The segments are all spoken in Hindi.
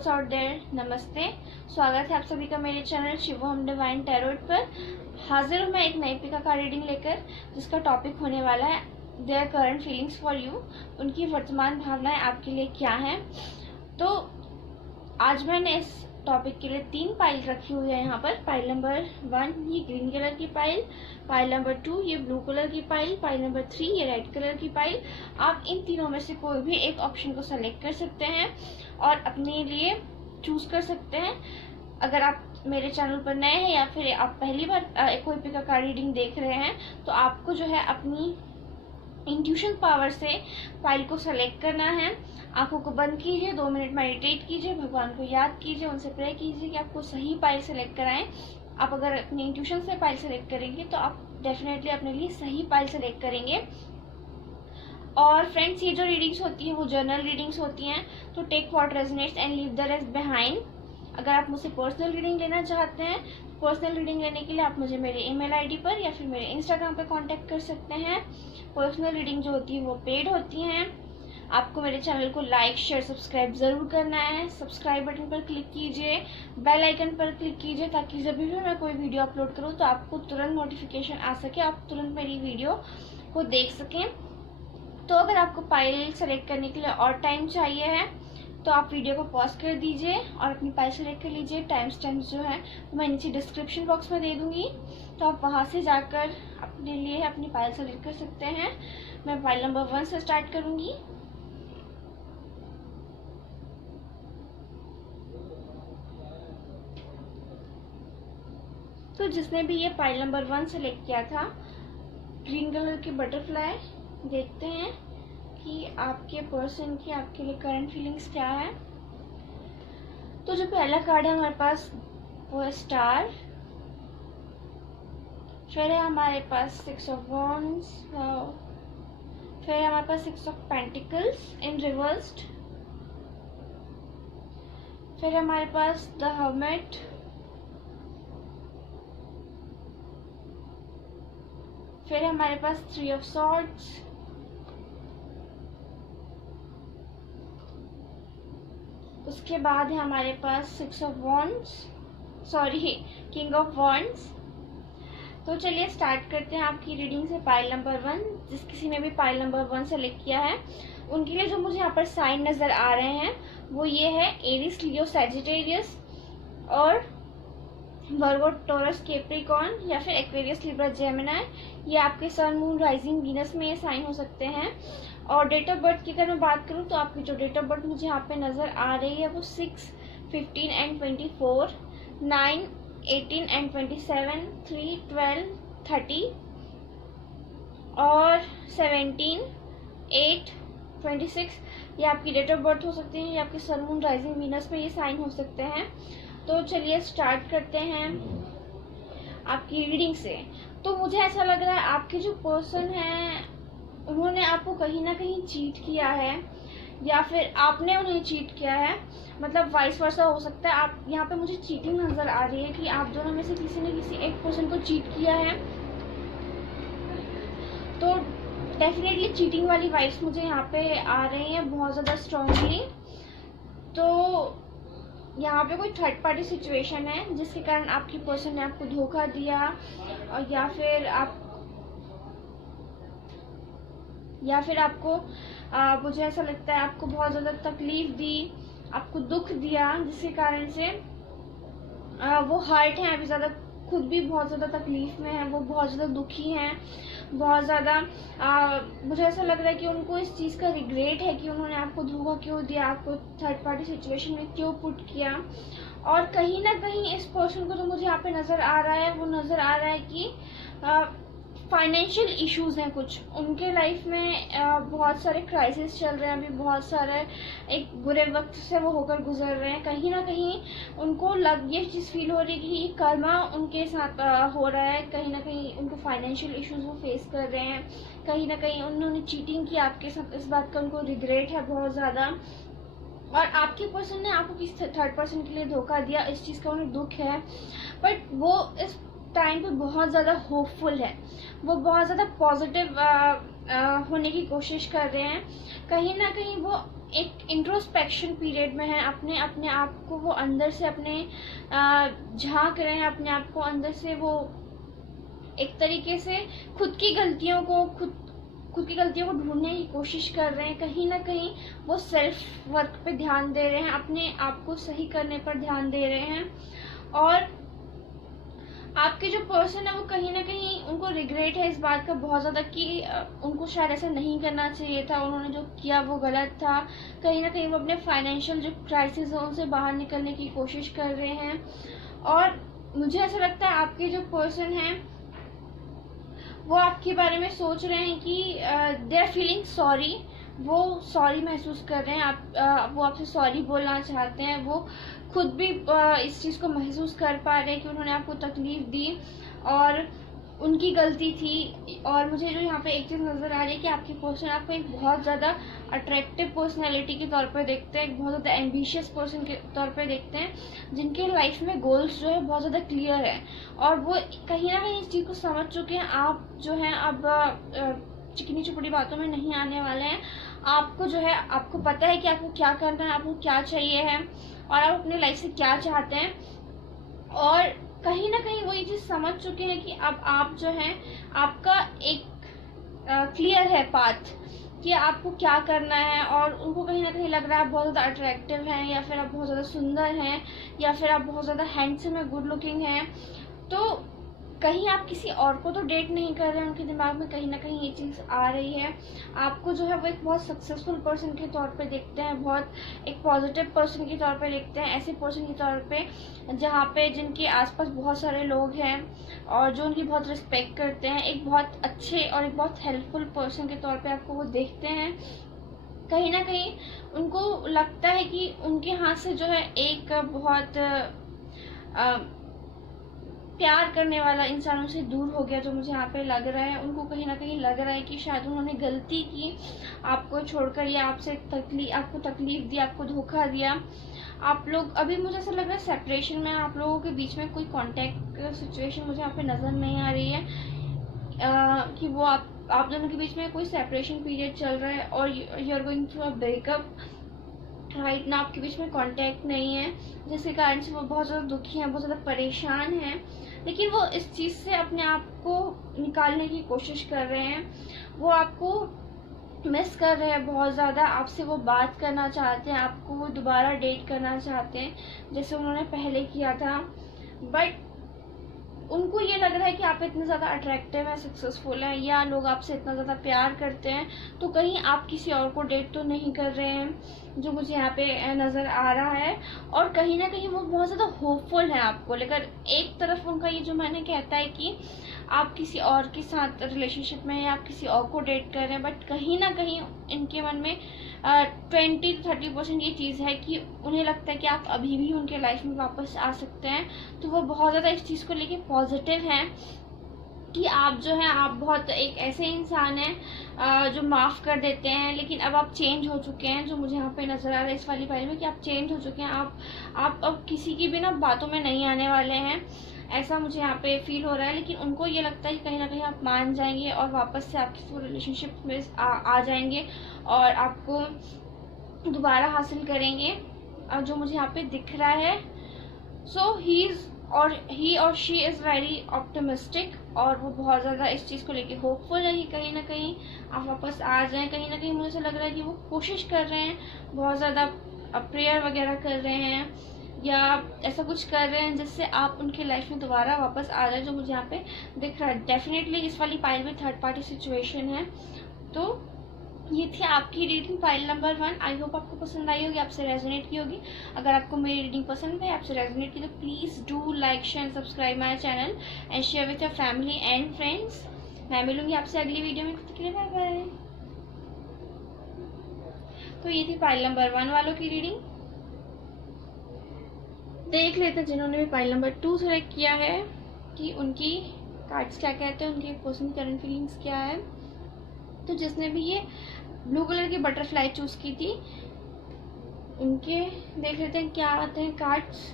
सोल्स आउट देयर, नमस्ते। स्वागत है आप सभी का मेरे चैनल शिवम डिवाइन टैरोट पर। हाजिर हूँ मैं एक नई पिका कार्ड रीडिंग लेकर, जिसका टॉपिक होने वाला है their current feelings for you. उनकी वर्तमान भावनाएं आपके लिए क्या हैं। तो आज मैंने इस टॉपिक के लिए 3 पाइल रखी हुई है यहाँ पर। पाइल नंबर 1 ये ग्रीन कलर की पाइल, पाइल नंबर 2 ये ब्लू कलर की पाइल, पाइल नंबर 3 ये रेड कलर की पाइल। आप इन तीनों में से कोई भी एक ऑप्शन को सेलेक्ट कर सकते हैं और अपने लिए चूज कर सकते हैं। अगर आप मेरे चैनल पर नए हैं या फिर आप पहली बार कोई पिका कार्ड रीडिंग देख रहे हैं, तो आपको जो है अपनी इंट्यूशन पावर से पाइल को सेलेक्ट करना है। आंखों को बंद कीजिए, 2 मिनट मेडिटेट कीजिए, भगवान को याद कीजिए, उनसे प्रे कीजिए कि आपको सही पाइल सेलेक्ट कराएं। आप अगर अपनी इंट्यूशन से पाइल सेलेक्ट करेंगे तो आप डेफिनेटली अपने लिए सही पाइल सेलेक्ट करेंगे। और फ्रेंड्स, ये जो रीडिंग्स होती है वो जर्नल रीडिंग्स होती हैं, तो take what resonates and leave the rest behind. अगर आप मुझसे पर्सनल रीडिंग लेना चाहते हैं, पर्सनल रीडिंग लेने के लिए आप मुझे मेरे ईमेल आईडी पर या फिर मेरे इंस्टाग्राम पर कांटेक्ट कर सकते हैं। पर्सनल रीडिंग जो होती है वो पेड होती हैं। आपको मेरे चैनल को लाइक शेयर सब्सक्राइब ज़रूर करना है। सब्सक्राइब बटन पर क्लिक कीजिए, बेल आइकन पर क्लिक कीजिए, ताकि जब भी मैं कोई वीडियो अपलोड करूँ तो आपको तुरंत नोटिफिकेशन आ सके, आप तुरंत मेरी वीडियो को देख सकें। तो अगर आपको पाइल सेलेक्ट करने के लिए और टाइम चाहिए है तो आप वीडियो को पॉज कर दीजिए और अपनी पाइल सेलेक्ट कर लीजिए। टाइम स्टैम्प्स जो है मैं नीचे डिस्क्रिप्शन बॉक्स में दे दूंगी, तो आप वहां से जाकर अपने लिए अपनी पाइल सेलेक्ट कर सकते हैं। मैं पाइल नंबर 1 से स्टार्ट करूंगी। तो जिसने भी ये पाइल नंबर 1 सेलेक्ट किया था, ग्रीन कलर की बटरफ्लाई, देखते हैं कि आपके पर्सन की आपके लिए करंट फीलिंग्स क्या है। तो जो पहला कार्ड है हमारे पास वो है स्टार। फिर है हमारे पास 6 ऑफ वॉन्ड्स, फिर है हमारे पास 6 ऑफ पेंटिकल्स इन रिवर्स्ड, फिर हमारे पास द हर्मिट, फिर हमारे पास 3 ऑफ सॉर्ड्स, उसके बाद है हमारे पास 6 of wands, sorry king of wands. तो चलिए स्टार्ट करते हैं आपकी रीडिंग से। पाइल नंबर 1, जिस किसी ने भी पाइल नंबर 1 सेलेक्ट किया है उनके लिए जो मुझे यहाँ पर साइन नजर आ रहे हैं वो ये है एरिस, लियो, सैजिटेरियस और वर्गो, टॉरस, कैप्रिकॉर्न या फिर एक्वेरियस, लिब्रा, जेमिनी। ये आपके सन, मून, राइजिंग, वीनस में ये साइन हो सकते हैं। और डेट ऑफ बर्थ की अगर मैं बात करूँ तो आपकी जो डेट ऑफ बर्थ मुझे यहाँ पे नज़र आ रही है वो 6, 15 एंड 24, 9, 18 एंड 27, 3, 12, 30 और 17, 8, 26। ये आपकी डेट ऑफ बर्थ हो सकती है, ये आपके सन, मून, राइजिंग, वीनस में ये साइन हो सकते हैं। तो चलिए स्टार्ट करते हैं आपकी रीडिंग से। तो मुझे ऐसा लग रहा है आपके जो पर्सन हैं उन्होंने आपको कहीं ना कहीं चीट किया है या फिर आपने उन्हें चीट किया है, मतलब वाइस वर्सा हो सकता है। आप यहाँ पे मुझे चीटिंग नजर आ रही है कि आप दोनों में से किसी ने किसी एक पर्सन को चीट किया है। तो डेफिनेटली चीटिंग वाली वाइब्स मुझे यहाँ पे आ रही हैं बहुत ज़्यादा स्ट्रांगली। तो यहाँ पे कोई थर्ड पार्टी सिचुएशन है जिसके कारण आपकी पर्सन ने आपको धोखा दिया, और या फिर आपको मुझे ऐसा लगता है आपको बहुत ज़्यादा तकलीफ दी, आपको दुख दिया, जिसके कारण से वो हर्ट हैं अभी ज़्यादा, खुद भी बहुत ज़्यादा तकलीफ में है, वो बहुत ज़्यादा दुखी हैं, बहुत ज़्यादा। मुझे ऐसा लग रहा है कि उनको इस चीज़ का रिग्रेट है कि उन्होंने आपको धोखा क्यों दिया, आपको थर्ड पार्टी सिचुएशन में क्यों पुट किया। और कहीं ना कहीं इस पर्सन को जो मुझे यहाँ पे नज़र आ रहा है वो नज़र आ रहा है कि फाइनेंशियल इश्यूज हैं कुछ उनके लाइफ में। बहुत सारे क्राइसिस चल रहे हैं अभी, बहुत सारे एक बुरे वक्त से वो होकर गुजर रहे हैं। कहीं ना कहीं उनको ये चीज़ फील हो रही है कि ये कर्मा उनके साथ हो रहा है। कहीं ना कहीं उनको फाइनेंशियल इश्यूज वो फेस कर रहे हैं, कहीं ना कहीं उन्होंने चीटिंग की आपके साथ, इस बात का उनको रिग्रेट है बहुत ज़्यादा। और आपके पर्सन ने आपको किसी थर्ड पर्सन के लिए धोखा दिया, इस चीज़ का उन्हें दुख है। बट वो इस टाइम पे बहुत ज़्यादा होपफुल है, वो बहुत ज़्यादा पॉजिटिव होने की कोशिश कर रहे हैं। कहीं ना कहीं वो एक इंट्रोस्पेक्शन पीरियड में है, अपने अपने आप को वो अंदर से अपने झांक रहे हैं, अपने आप को अंदर से वो एक तरीके से खुद की गलतियों को ढूंढने की कोशिश कर रहे हैं। कहीं ना कहीं वो सेल्फ वर्क पे ध्यान दे रहे हैं, अपने आप को सही करने पर ध्यान दे रहे हैं। और आपके जो पर्सन है वो कहीं ना कहीं उनको रिग्रेट है इस बात का बहुत ज़्यादा कि उनको शायद ऐसा नहीं करना चाहिए था, उन्होंने जो किया वो गलत था। कहीं ना कहीं वो अपने फाइनेंशियल जो क्राइसिस है उनसे बाहर निकलने की कोशिश कर रहे हैं। और मुझे ऐसा लगता है आपके जो पर्सन हैं वो आपके बारे में सोच रहे हैं कि दे आर फीलिंग सॉरी, वो सॉरी महसूस कर रहे हैं, वो आपसे सॉरी बोलना चाहते हैं। वो खुद भी इस चीज़ को महसूस कर पा रहे हैं कि उन्होंने आपको तकलीफ दी और उनकी गलती थी। और मुझे जो यहाँ पे एक चीज़ नज़र आ रही है कि आपके पर्सन आपको एक बहुत ज़्यादा अट्रैक्टिव पर्सनैलिटी के तौर पर देखते हैं, एक बहुत ज़्यादा एम्बिशियस पर्सन के तौर पर देखते हैं, जिनके लाइफ में गोल्स जो है बहुत ज़्यादा क्लियर है। और वो कहीं ना कहीं इस चीज़ को समझ चुके हैं, आप जो है अब चिकनी चुपड़ी बातों में नहीं आने वाले हैं। आपको जो है आपको पता है कि आपको क्या करना है, आपको क्या चाहिए है और आप अपने लाइफ से क्या चाहते हैं। और कहीं ना कहीं वो ये चीज़ समझ चुके हैं कि अब आप जो है आपका एक क्लियर है पाथ कि आपको क्या करना है। और उनको कहीं ना कहीं लग रहा है आप बहुत ज़्यादा अट्रैक्टिव हैं, या फिर आप बहुत ज़्यादा सुंदर हैं, या फिर आप बहुत ज़्यादा हैंडसम है, गुड लुकिंग हैं। तो कहीं आप किसी और को तो डेट नहीं कर रहे हैं, उनके दिमाग में कहीं ना कहीं ये चीज़ आ रही है। आपको जो है वो एक बहुत सक्सेसफुल पर्सन के तौर पे देखते हैं, बहुत एक पॉजिटिव पर्सन के तौर पे देखते हैं, ऐसे पर्सन के तौर पे जहाँ पे जिनके आसपास बहुत सारे लोग हैं और जो उनकी बहुत रिस्पेक्ट करते हैं। एक बहुत अच्छे और एक बहुत हेल्पफुल पर्सन के तौर पे आपको वो देखते हैं। कहीं ना कहीं उनको लगता है कि उनके हाथ से जो है एक बहुत प्यार करने वाला इंसान उनसे दूर हो गया, जो मुझे यहाँ पे लग रहा है। उनको कहीं ना कहीं लग रहा है कि शायद उन्होंने गलती की आपको छोड़कर, या आपको तकलीफ दी, आपको धोखा दिया। आप लोग अभी मुझे ऐसा लग रहा है सेपरेशन में, आप लोगों के बीच में कोई कांटेक्ट सिचुएशन मुझे यहाँ पे नज़र नहीं आ रही है कि वो आप दोनों के बीच में कोई सेपरेशन पीरियड चल रहा है और you are going through a breakup right ना। आपके बीच में कांटेक्ट नहीं है, जिसके कारण से वो बहुत ज़्यादा दुखी हैं, बहुत ज़्यादा परेशान हैं। लेकिन वो इस चीज़ से अपने आप को निकालने की कोशिश कर रहे हैं। वो आपको मिस कर रहे हैं बहुत ज़्यादा, आपसे वो बात करना चाहते हैं, आपको वो दोबारा डेट करना चाहते हैं जैसे उन्होंने पहले किया था। बट उनको ये लग रहा है कि आप इतने ज़्यादा अट्रैक्टिव हैं, सक्सेसफुल हैं, या लोग आपसे इतना ज़्यादा प्यार करते हैं, तो कहीं आप किसी और को डेट तो नहीं कर रहे हैं, जो मुझे यहाँ पे नज़र आ रहा है। और कहीं ना कहीं वो बहुत ज़्यादा होपफुल है आपको लेकर। एक तरफ उनका ये जो मैंने कहता है कि आप किसी और के साथ रिलेशनशिप में या आप किसी और को डेट कर रहे हैं, बट कहीं ना कहीं इनके मन में 20-30% ये चीज़ है कि उन्हें लगता है कि आप अभी भी उनके लाइफ में वापस आ सकते हैं। तो वो बहुत ज़्यादा इस चीज़ को लेके पॉजिटिव हैं कि आप जो है आप बहुत एक ऐसे इंसान हैं जो माफ़ कर देते हैं। लेकिन अब आप चेंज हो चुके हैं, जो मुझे यहाँ पे नज़र आ रहा है इस वाली फाइल में, कि आप चेंज हो चुके हैं। आप अब किसी की भी ना बातों में नहीं आने वाले हैं, ऐसा मुझे यहाँ पे फील हो रहा है। लेकिन उनको ये लगता है कि कहीं ना कहीं आप मान जाएंगे और वापस से आपकी रिलेशनशिप में आ जाएंगे और आपको दोबारा हासिल करेंगे, और जो मुझे यहाँ पे दिख रहा है। सो ही और शी इज़ वेरी ऑप्टिमिस्टिक, और वो बहुत ज़्यादा इस चीज़ को लेके होपफुल है कि कहीं ना कहीं आप वापस आ जाएं। कहीं ना कहीं मुझे ऐसा लग रहा है कि वो कोशिश कर रहे हैं, बहुत ज़्यादा प्रेयर वगैरह कर रहे हैं, या ऐसा कुछ कर रहे हैं जिससे आप उनकी लाइफ में दोबारा वापस आ जाए, जो मुझे यहाँ पे दिख रहा है। डेफिनेटली इस वाली फाइल में थर्ड पार्टी सिचुएशन है। तो ये थी आपकी reading file number 1। I hope आपको पसंद आई होगी, आपसे रेजोनेट की होगी। अगर आपको मेरी रीडिंग पसंद है, आपसे रेजोनेट की, तो please do like share subscribe my channel and share with your family and friends. मैं मिलूंगी आपसे अगली वीडियो में, तब तक के लिए बाय बाय। तो ये थी फाइल नंबर 1 वालों की रीडिंग। देख लेते हैं जिन्होंने भी फाइल नंबर 2 सेलेक्ट किया है कि उनकी कार्ड्स क्या कहते हैं, उनके पर्सनल करंट फीलिंग्स क्या है। तो जिसने भी ये ब्लू कलर की बटरफ्लाई चूज की थी, उनके देख लेते हैं क्या आते हैं कार्ड्स।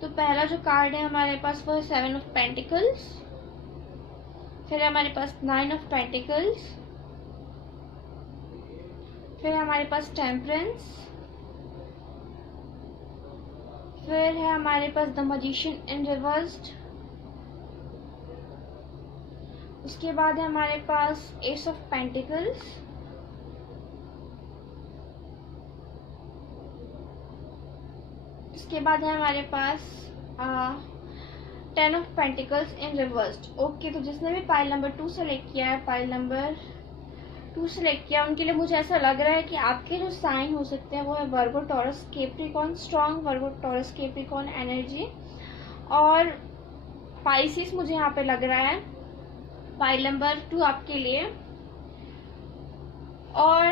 तो पहला जो कार्ड है हमारे पास वो है 7 ऑफ पेंटिकल्स, फिर हमारे पास 9 ऑफ पेंटिकल्स, फिर हमारे पास टेम्परेंस, फिर है हमारे पास द मैजिशियन इन रिवर्स्ड, उसके बाद है हमारे पास एस ऑफ पेंटिकल्स, उसके बाद है हमारे पास 10 of pentacles in reversed. Okay, तो जिसने भी पाइल नंबर 2 सेलेक्ट किया है, पाइल नंबर 2 सेलेक्ट किया, उनके लिए मुझे ऐसा लग रहा है कि आपके जो साइन हो सकते हैं वो है वर्गो, टॉरस, कैप्रिकॉर्न, स्ट्रॉन्ग वर्गो, टॉरस, कैप्रिकॉर्न एनर्जी। और पाइसिस मुझे यहाँ पे लग रहा है पाइल नंबर 2 आपके लिए, और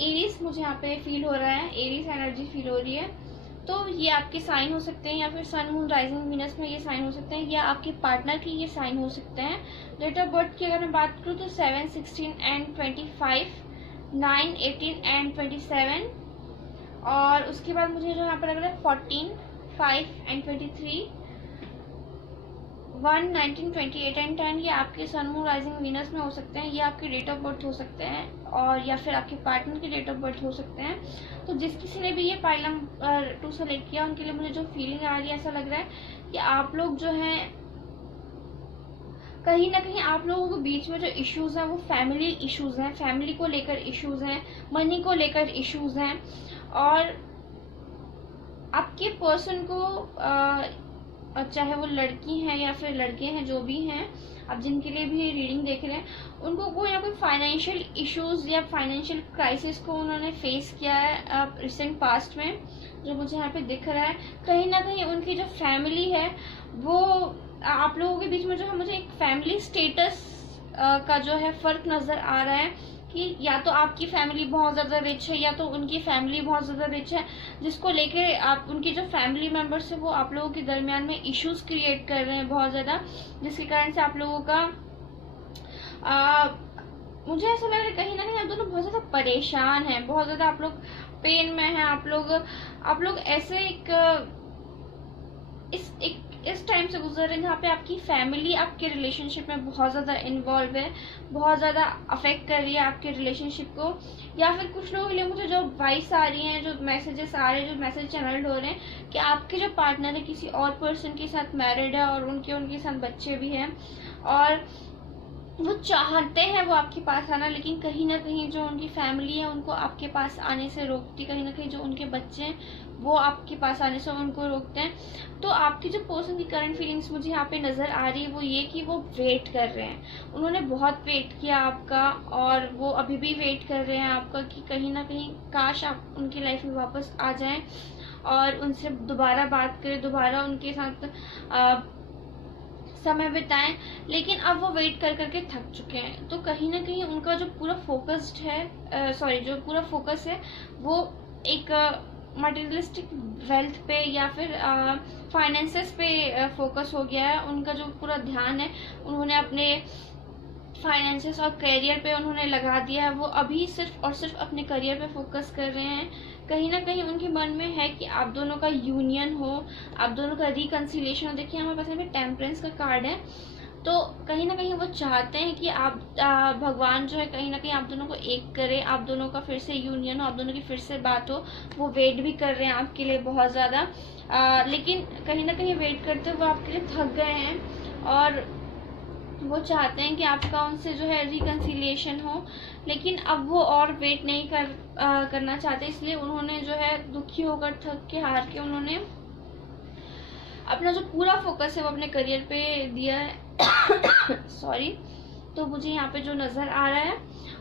एरीज मुझे यहाँ पे फील हो रहा है, एरीज एनर्जी फील हो रही है। तो ये आपके साइन हो सकते हैं, या फिर सन मून राइजिंग वीनस में ये साइन हो सकते हैं, या आपके पार्टनर की ये साइन हो सकते हैं। डेट ऑफ बर्थ की अगर मैं बात करूँ तो 7, 16 एंड 25, 9, 18 एंड 27, और उसके बाद मुझे जो यहाँ पर लग रहा है 14, 5 एंड 23, 1, 19, 28 एंड 10, ये आपके सन मून राइजिंग वीनस में हो सकते हैं, ये आपके डेट ऑफ बर्थ हो सकते हैं, और या फिर आपके पार्टनर के डेट ऑफ बर्थ हो सकते हैं। तो जिस किसी ने भी ये पाइल नंबर 2 सेलेक्ट किया, उनके लिए मुझे जो फीलिंग आ रही है, ऐसा लग रहा है कि आप लोग जो हैं कहीं ना कहीं आप लोगों के बीच में जो इश्यूज हैं वो फैमिली इश्यूज हैं, फैमिली को लेकर इश्यूज हैं, मनी को लेकर इश्यूज हैं, और आपके पर्सन को चाहे वो लड़की हैं या फिर लड़के हैं, जो भी हैं, आप जिनके लिए भी रीडिंग देख रहे हैं, उनको कोई ना कोई फाइनेंशियल इश्यूज या फाइनेंशियल क्राइसिस को उन्होंने फेस किया है रिसेंट पास्ट में, जो मुझे यहाँ पे दिख रहा है। कहीं ना कहीं उनकी जो फैमिली है वो आप लोगों के बीच में जो है मुझे एक फैमिली स्टेटस का जो है फर्क नजर आ रहा है, कि या तो आपकी फैमिली बहुत ज़्यादा रिच है या तो उनकी फैमिली बहुत ज़्यादा रिच है, जिसको लेके आप उनकी जो फैमिली मेंबर्स है वो आप लोगों के दरमियान में इश्यूज क्रिएट कर रहे हैं बहुत ज़्यादा, जिसके कारण से आप लोगों का मुझे ऐसा लग रहा है कहीं ना कहीं आप दोनों बहुत ज़्यादा परेशान हैं, बहुत ज़्यादा आप लोग पेन में हैं, आप लोग ऐसे इस टाइम से गुजर रहे हैं जहाँ पे आपकी फैमिली आपके रिलेशनशिप में बहुत ज़्यादा इन्वॉल्व है, बहुत ज़्यादा अफेक्ट कर रही है आपके रिलेशनशिप को। या फिर कुछ लोगों के लिए मुझे जो वॉइस आ रही हैं, जो मैसेजेस आ रहे हैं, जो मैसेज चैनल हो रहे हैं कि आपके जो पार्टनर है किसी और पर्सन के साथ मैरिड है और उनके साथ बच्चे भी हैं, और वो चाहते हैं वो आपके पास आना, लेकिन कहीं ना कहीं जो उनकी फैमिली है उनको आपके पास आने से रोकती, कहीं ना कहीं जो उनके बच्चे हैं वो आपके पास आने से उनको रोकते हैं। तो आपकी जो पर्सन की करंट फीलिंग्स मुझे यहाँ पे नज़र आ रही है वो ये कि वो वेट कर रहे हैं, उन्होंने बहुत वेट किया आपका, और वो अभी भी वेट कर रहे हैं आपका कि कहीं ना कहीं काश आप उनकी लाइफ में वापस आ जाएं और उनसे दोबारा बात करें, दोबारा उनके साथ समय बिताएं, लेकिन अब वो वेट कर करके थक चुके हैं। तो कहीं ना कहीं उनका जो पूरा फोकस्ड है जो पूरा फोकस है वो एक मटेरियलिस्टिक वेल्थ पे या फिर फाइनेंसेस पे फोकस हो गया है। उनका जो पूरा ध्यान है उन्होंने अपने फाइनेंसेस और करियर पे उन्होंने लगा दिया है, वो अभी सिर्फ और सिर्फ अपने करियर पे फोकस कर रहे हैं। कहीं ना कहीं उनके मन में है कि आप दोनों का यूनियन हो, आप दोनों का रिकन्सिलिएशन हो। देखिए हमारे पास में टेम्परेंस का कार्ड है, तो कहीं ना कहीं वो चाहते हैं कि आप भगवान जो है कहीं ना कहीं आप दोनों को एक करे, आप दोनों का फिर से यूनियन हो, आप दोनों की फिर से बात हो। वो वेट भी कर रहे हैं आपके लिए बहुत ज़्यादा, लेकिन कहीं ना कहीं वेट करते हुए आपके लिए थक गए हैं, और वो चाहते हैं कि आपका उनसे जो है रिकन्सिलिएशन हो, लेकिन अब वो और वेट नहीं करना चाहते, इसलिए उन्होंने जो है दुखी होकर, थक के, हार के, उन्होंने अपना जो पूरा फोकस है वो अपने करियर पे दिया है सॉरी। तो मुझे यहाँ पे जो नज़र आ रहा है,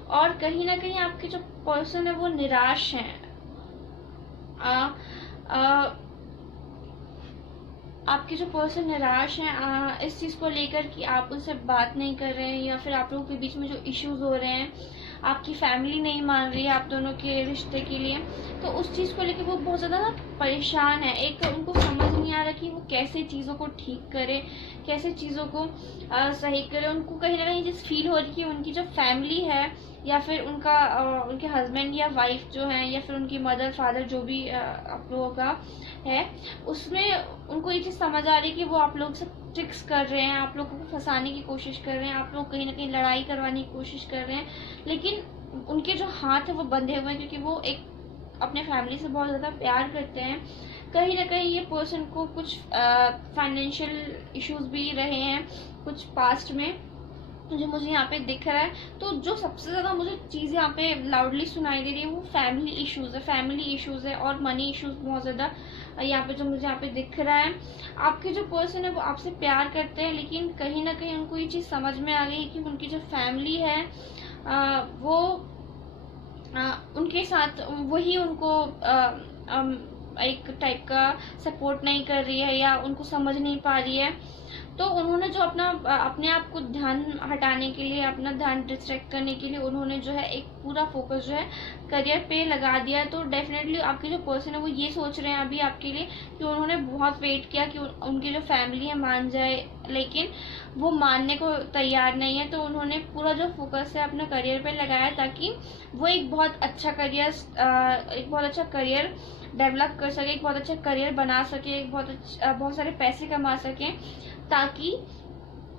और कहीं ना कहीं आपके जो पर्सन है वो निराश हैं। आपके जो पर्सन निराश हैं इस चीज़ को लेकर कि आप उनसे बात नहीं कर रहे हैं, या फिर आप लोगों के बीच में जो इश्यूज हो रहे हैं, आपकी फैमिली नहीं मान रही है आप दोनों के रिश्ते के लिए, तो उस चीज़ को लेकर वो बहुत ज़्यादा ना परेशान है। एक उनको समझ नहीं आ रहा कि वो कैसे चीज़ों को ठीक करे, कैसे चीज़ों को सही करे। उनको कहीं ना कहीं जिस फील हो रही है कि उनकी जो फैमिली है, या फिर उनके हस्बैंड या वाइफ जो हैं, या फिर उनकी मदर फादर जो भी आप लोगों का है, उसमें उनको ये चीज़ समझ आ रही है कि वो आप लोग से ट्रिक्स कर रहे हैं, आप लोगों को फंसाने की कोशिश कर रहे हैं, आप लोग कहीं ना कहीं लड़ाई करवाने की कोशिश कर रहे हैं, लेकिन उनके जो हाथ है वो बंधे हुए हैं, क्योंकि वो एक अपने फैमिली से बहुत ज़्यादा प्यार करते हैं। कहीं ना कहीं ये पर्सन को कुछ फाइनेंशियल इश्यूज भी रहे हैं कुछ पास्ट में, जो मुझे यहाँ पे दिख रहा है। तो जो सबसे ज़्यादा मुझे चीज़ यहाँ पे लाउडली सुनाई दे रही है वो फैमिली इश्यूज़ है और मनी इश्यूज बहुत ज़्यादा यहाँ पे जो मुझे यहाँ पे दिख रहा है। आपके जो पर्सन है वो आपसे प्यार करते हैं, लेकिन कहीं ना कहीं उनको ये चीज़ समझ में आ गई कि उनकी जो फैमिली है वो उनके साथ वही उनको एक टाइप का सपोर्ट नहीं कर रही है या उनको समझ नहीं पा रही है। तो उन्होंने जो अपने आप को ध्यान हटाने के लिए, अपना ध्यान डिस्ट्रैक्ट करने के लिए उन्होंने जो है एक पूरा फोकस जो है करियर पे लगा दिया है। तो डेफिनेटली आपके जो पर्सन है वो ये सोच रहे हैं अभी आपके लिए कि उन्होंने बहुत वेट किया कि उनकी जो फैमिली है मान जाए, लेकिन वो मानने को तैयार नहीं है। तो उन्होंने पूरा जो फोकस है अपने करियर पे लगाया ताकि वो एक बहुत अच्छा करियर डेवलप कर सके, एक बहुत अच्छा करियर बना सके, एक बहुत सारे पैसे कमा सके, ताकि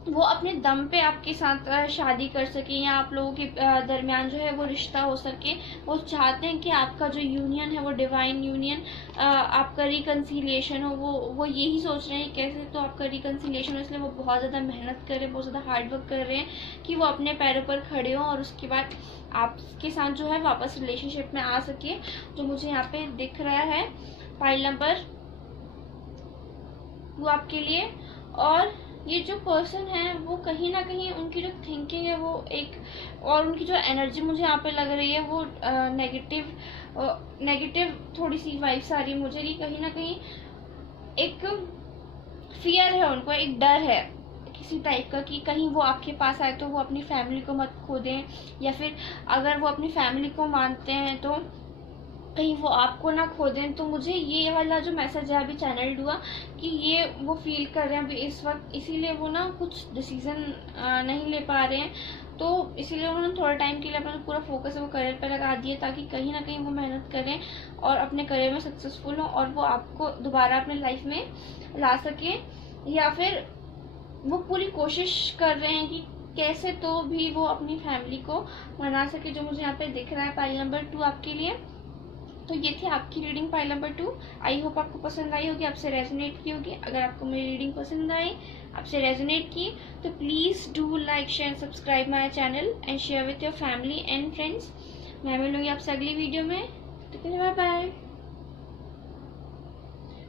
वो अपने दम पे आपके साथ शादी कर सके या आप लोगों के दरमियान जो है वो रिश्ता हो सके। वो चाहते हैं कि आपका जो यूनियन है वो डिवाइन यूनियन, आपका रिकन्सिलिएशन हो। वो यही सोच रहे हैं कैसे तो आपका रिकन्सिलिएशन हो, इसलिए वो बहुत ज़्यादा मेहनत कर रहे हैं, बहुत ज़्यादा हार्ड वर्क कर रहे हैं कि वो अपने पैरों पर खड़े हों और उसके बाद आपके साथ जो है वापस रिलेशनशिप में आ सके, जो मुझे यहाँ पे दिख रहा है फाइल नंबर वो आपके लिए। और ये जो पर्सन है वो कहीं ना कहीं उनकी जो थिंकिंग है वो एक, और उनकी जो एनर्जी मुझे यहाँ पे लग रही है वो नेगेटिव थोड़ी सी वाइब्स आ रही है मुझे, कि कहीं ना कहीं एक फियर है उनको, एक डर है किसी टाइप का कि कहीं वो आपके पास आए तो वो अपनी फैमिली को मत खो दें, या फिर अगर वो अपनी फैमिली को मानते हैं तो कहीं वो आपको ना खो दें। तो मुझे ये वाला जो मैसेज है अभी चैनल्ड हुआ कि ये वो फील कर रहे हैं अभी इस वक्त, इसीलिए वो ना कुछ डिसीजन नहीं ले पा रहे हैं। तो इसीलिए उन्होंने थोड़ा टाइम के लिए अपना पूरा फोकस है वो करियर पे लगा दिया, ताकि कहीं ना कहीं वो मेहनत करें और अपने करियर में सक्सेसफुल हों और वो आपको दोबारा अपने लाइफ में ला सके, या फिर वो पूरी कोशिश कर रहे हैं कि कैसे तो भी वो अपनी फैमिली को मना सके, जो मुझे यहाँ पे दिख रहा है पाइल नंबर 2 आपके लिए। तो ये थी आपकी reading pile number 2। I hope आपको पसंद आई होगी, आपसे रेजोनेट की होगी। अगर आपको मेरी रीडिंग पसंद आई, आपसे रेजोनेट की, तो please do like share subscribe my channel and share with your family and friends. मैं मिलूंगी आपसे अगली वीडियो में, तो बाय बाय।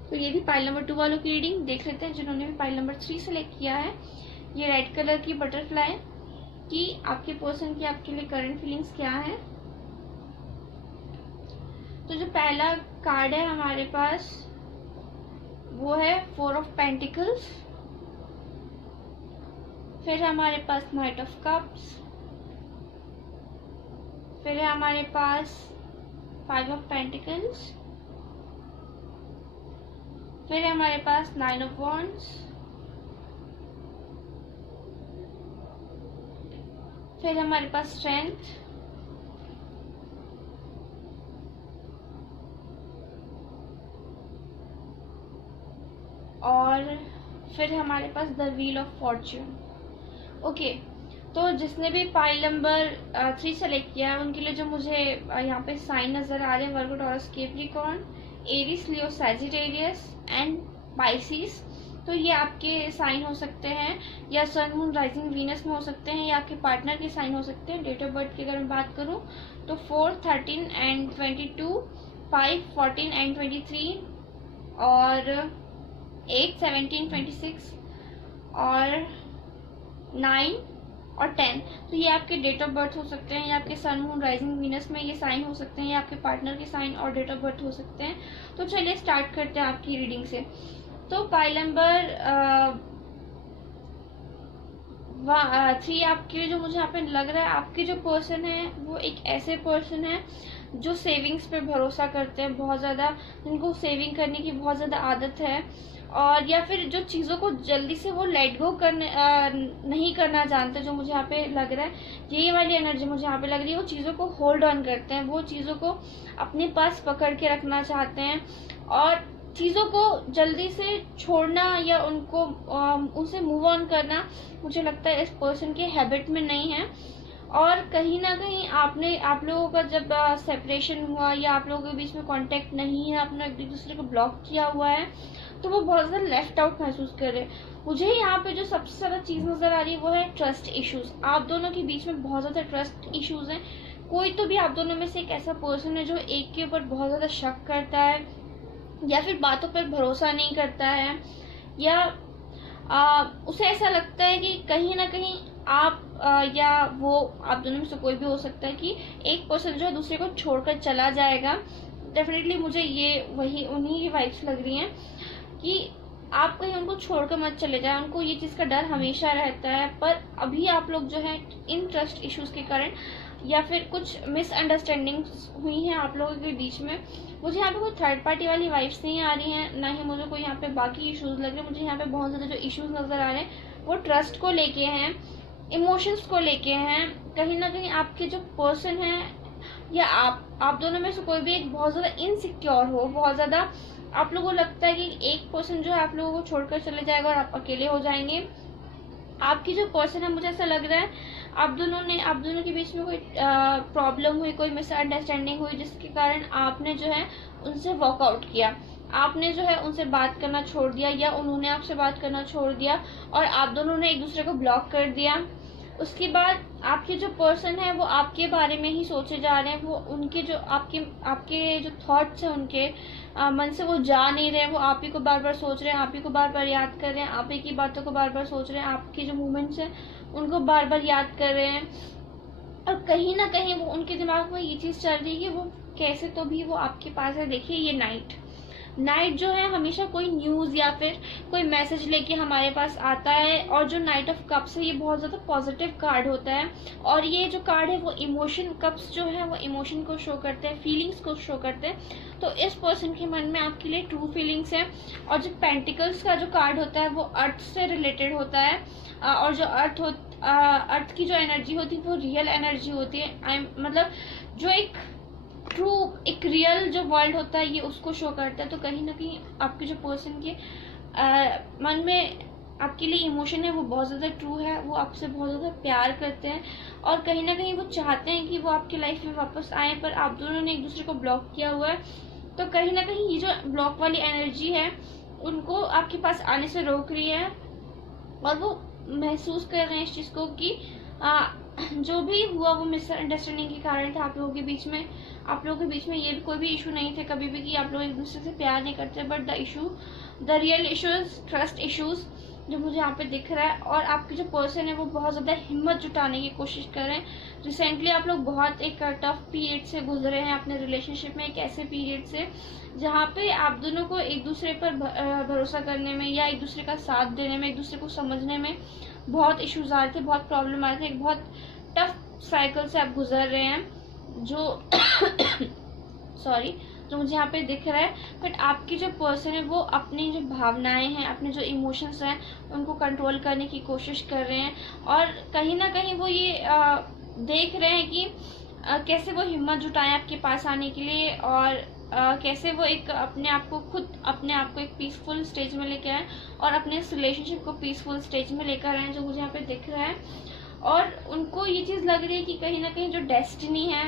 तो ये थी पाइल नंबर 2 वालों की रीडिंग। देख लेते हैं जिन्होंने भी पाइल नंबर 3 सेलेक्ट किया है, ये रेड कलर की बटरफ्लाई, कि आपके पर्सन की आपके लिए करंट फीलिंग्स क्या है। तो जो पहला कार्ड है हमारे पास वो है 4 ऑफ पेंटिकल्स, फिर है हमारे पास नाइट ऑफ कप्स, फिर है हमारे पास 5 ऑफ पेंटिकल्स, फिर है हमारे पास 9 ऑफ वॉन्ड्स, फिर हमारे पास स्ट्रेंथ, और फिर हमारे पास the wheel of fortune. Okay, तो जिसने भी पाइल नंबर 3 सेलेक्ट किया है उनके लिए जो मुझे यहाँ पे साइन नजर आ रहे हैं Virgo, Taurus, Capricorn, Aries, Leo, Sagittarius and Pisces. तो ये आपके साइन हो सकते हैं, या सन, मून, राइजिंग, वीनस में हो सकते हैं, या आपके पार्टनर के साइन हो सकते हैं। डेट ऑफ बर्थ की अगर मैं बात करूँ तो 4, 13 एंड 22, 5, 14 एंड 23, और 8, 17, 26 और 9 और 10। तो ये आपके डेट ऑफ बर्थ हो सकते हैं, या आपके सन, मून, राइजिंग, वीनस में ये साइन हो सकते हैं, या आपके पार्टनर के साइन और डेट ऑफ बर्थ हो सकते हैं। तो चलिए स्टार्ट करते हैं आपकी रीडिंग से। तो पाइल नंबर 3 आपके लिए जो मुझे यहाँ पे लग रहा है, आपके जो पर्सन है वो एक ऐसे पर्सन है जो सेविंग्स पे भरोसा करते हैं बहुत ज़्यादा, जिनको सेविंग करने की बहुत ज़्यादा आदत है, और या फिर जो चीज़ों को जल्दी से वो लेट गो करने नहीं करना जानते, जो मुझे यहाँ पे लग रहा है यही वाली एनर्जी मुझे यहाँ पे लग रही है। वो चीज़ों को होल्ड ऑन करते हैं, वो चीज़ों को अपने पास पकड़ के रखना चाहते हैं, और चीज़ों को जल्दी से छोड़ना या उनको उनसे मूव ऑन करना मुझे लगता है इस पर्सन के हैबिट में नहीं है। और कहीं ना कहीं आप लोगों का जब सेपरेशन हुआ या आप लोगों के बीच में कांटेक्ट नहीं है, आपने एक दूसरे को ब्लॉक किया हुआ है, तो वो बहुत ज़्यादा लेफ्ट आउट महसूस कर रहे हैं। मुझे यहाँ पे जो सबसे ज़्यादा चीज़ नज़र आ रही है वो है ट्रस्ट इश्यूज। आप दोनों के बीच में बहुत ज़्यादा ट्रस्ट इश्यूज हैं। कोई तो भी आप दोनों में से एक ऐसा पर्सन है जो एक के ऊपर बहुत ज़्यादा शक करता है या फिर बातों पर भरोसा नहीं करता है, या उसे ऐसा लगता है कि कहीं ना कहीं आप या वो, आप दोनों में से कोई भी हो सकता है कि एक पर्सन जो है दूसरे को छोड़कर चला जाएगा। डेफिनेटली मुझे ये उन्हीं की वाइब्स लग रही हैं कि आप कहीं उनको छोड़कर मत चले जाए। उनको ये चीज़ का डर हमेशा रहता है, पर अभी आप लोग जो है इन ट्रस्ट इश्यूज के कारण या फिर कुछ मिसअंडरस्टैंडिंग्स हुई हैं आप लोगों के बीच में। मुझे यहाँ पे कोई थर्ड पार्टी वाली वाइब्स नहीं आ रही हैं, ना ही मुझे कोई यहाँ पे बाकी इश्यूज लग रहे हैं। मुझे यहाँ पे बहुत ज़्यादा जो इश्यूज नज़र आ रहे हैं वो ट्रस्ट को लेके हैं, इमोशंस को लेके हैं। कहीं ना कहीं आपके जो पर्सन है या आप दोनों में से कोई भी एक बहुत ज़्यादा इनसिक्योर हो, बहुत ज़्यादा आप लोगों को लगता है कि एक पर्सन जो है आप लोगों को छोड़कर चले जाएगा और आप अकेले हो जाएंगे। आपकी जो पर्सन है, मुझे ऐसा लग रहा है आप दोनों के बीच में कोई प्रॉब्लम हुई, कोई मिसअंडरस्टैंडिंग हुई, जिसके कारण आपने जो है उनसे वॉकआउट किया। आपने जो है उनसे बात करना छोड़ दिया या उन्होंने आपसे बात करना छोड़ दिया और आप दोनों ने एक दूसरे को ब्लॉक कर दिया। उसके बाद आपके जो पर्सन है वो आपके बारे में ही सोचे जा रहे हैं। वो उनके जो आपके जो थॉट्स हैं उनके मन से वो जा नहीं रहे हैं। वो आप ही को बार बार सोच रहे हैं, आप ही को बार बार याद कर रहे हैं, आप ही की बातों को बार बार सोच रहे हैं, आपके जो मूवमेंट्स हैं उनको बार बार याद कर रहे हैं। और कहीं ना कहीं वो उनके दिमाग में ये चीज़ चल रही है कि वो कैसे तो भी वो आपके पास है। देखिए, ये नाइट जो है हमेशा कोई न्यूज़ या फिर कोई मैसेज लेके हमारे पास आता है, और जो नाइट ऑफ कप्स है ये बहुत ज़्यादा पॉजिटिव कार्ड होता है। और ये जो कार्ड है वो इमोशन, कप्स जो है वो इमोशन को शो करते हैं, फीलिंग्स को शो करते हैं। तो इस पर्सन के मन में आपके लिए ट्रू फीलिंग्स हैं। और जो पेंटिकल्स का जो कार्ड होता है वो अर्थ से रिलेटेड होता है, और जो अर्थ की जो एनर्जी होती है वो रियल एनर्जी होती है। मतलब जो एक ट्रू, एक रियल जो वर्ल्ड होता है ये उसको शो करता है। तो कहीं ना कहीं आपके जो पर्सन के मन में आपके लिए इमोशन है वो बहुत ज़्यादा ट्रू है। वो आपसे बहुत ज़्यादा प्यार करते हैं और कहीं ना कहीं वो चाहते हैं कि वो आपकी लाइफ में वापस आए, पर आप दोनों ने एक दूसरे को ब्लॉक किया हुआ है। तो कहीं ना कहीं ये जो ब्लॉक वाली एनर्जी है उनको आपके पास आने से रोक रही है, और वो महसूस कर रहे हैं इस चीज़ को कि जो भी हुआ वो मिसअंडरस्टैंडिंग के कारण था आप लोगों के बीच में। आप लोगों के बीच में ये भी कोई भी इशू नहीं थे कभी भी कि आप लोग एक दूसरे से प्यार नहीं करते, but the real issues, trust issues जो मुझे यहाँ पे दिख रहा है। और आपके जो पर्सन है वो बहुत ज़्यादा हिम्मत जुटाने की कोशिश कर रहे हैं। रिसेंटली आप लोग बहुत एक टफ पीरियड से गुजरे हैं अपने रिलेशनशिप में, एक ऐसे पीरियड से जहाँ पे आप दोनों को एक दूसरे पर भरोसा करने में या एक दूसरे का साथ देने में, एक दूसरे को समझने में बहुत इश्यूज आ रहे थे, बहुत प्रॉब्लम आ रहे थे। एक बहुत टफ साइकिल से आप गुजर रहे हैं जो जो मुझे यहाँ पे दिख रहा है। बट आपकी जो पर्सन है वो अपनी जो भावनाएं हैं, अपने जो इमोशंस हैं उनको कंट्रोल करने की कोशिश कर रहे हैं। और कहीं ना कहीं वो ये देख रहे हैं कि कैसे वो हिम्मत जुटाएं आपके पास आने के लिए, और कैसे वो एक अपने आप को एक पीसफुल स्टेज में लेकर आए और अपने इस रिलेशनशिप को पीसफुल स्टेज में लेकर आए, जो मुझे यहाँ पे दिख रहा है। और उनको ये चीज़ लग रही है कि कहीं ना कहीं जो डेस्टिनी है,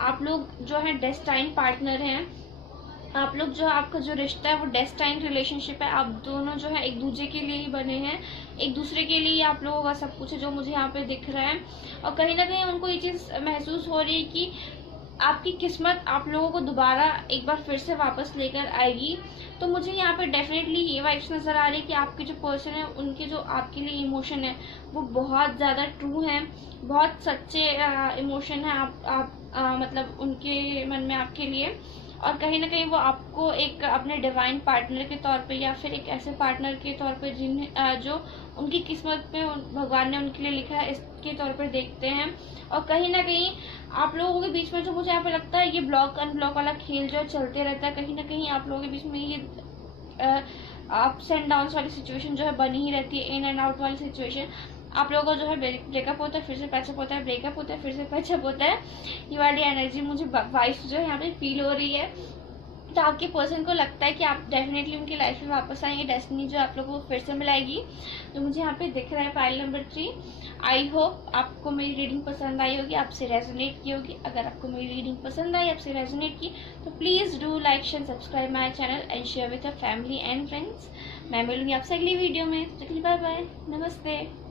आप लोग जो है डेस्टाइन पार्टनर हैं, आप लोग जो आपका जो रिश्ता है वो डेस्टाइन रिलेशनशिप है। आप दोनों जो है एक दूसरे के लिए ही बने हैं, एक दूसरे के लिए आप लोगों का सब कुछ है, जो मुझे यहाँ पे दिख रहा है। और कहीं ना कहीं उनको ये चीज़ महसूस हो रही है कि आपकी किस्मत आप लोगों को दोबारा एक बार फिर से वापस लेकर आएगी। तो मुझे यहाँ पे डेफिनेटली ये वाइब्स नज़र आ रही है कि आपके जो पर्सन है उनके जो आपके लिए इमोशन है वो बहुत ज़्यादा ट्रू हैं, बहुत सच्चे इमोशन है मतलब उनके मन में आपके लिए। और कहीं ना कहीं वो आपको एक अपने डिवाइन पार्टनर के तौर पे या फिर एक ऐसे पार्टनर के तौर पे जो उनकी किस्मत में भगवान ने उनके लिए लिखा है इसके तौर पर देखते हैं। और कहीं ना कहीं आप लोगों के बीच में जो मुझे यहाँ पे लगता है ये ब्लॉक अनब्लॉक वाला खेल जो चलते रहता है, कहीं ना कहीं आप लोगों के बीच में ये अप्स एंड डाउन्स वाली सिचुएशन जो है बनी ही रहती है, इन एंड आउट वाली सिचुएशन। आप लोगों का जो है ब्रेकअप होता है, फिर से पैचअप होता है, ब्रेकअप होता है, फिर से पैचअप होता है। ये वाली एनर्जी मुझे वाइफ जो है यहाँ पे फील हो रही है। तो आपके पर्सन को लगता है कि आप डेफिनेटली उनकी लाइफ में वापस आएंगे, डेस्टिनी जो आप लोगों को फिर से मिलाएगी। तो मुझे यहाँ पे दिख रहा है पाइल नंबर 3। आई होप आपको मेरी रीडिंग पसंद आई होगी, आपसे रेजोनेट की होगी। अगर आपको मेरी रीडिंग पसंद आई, आपसे रेजोनेट की, तो please do like share subscribe my channel and share with your family and friends. मैं मिलूंगी आपसे अगली वीडियो में। बाय बाय, नमस्ते।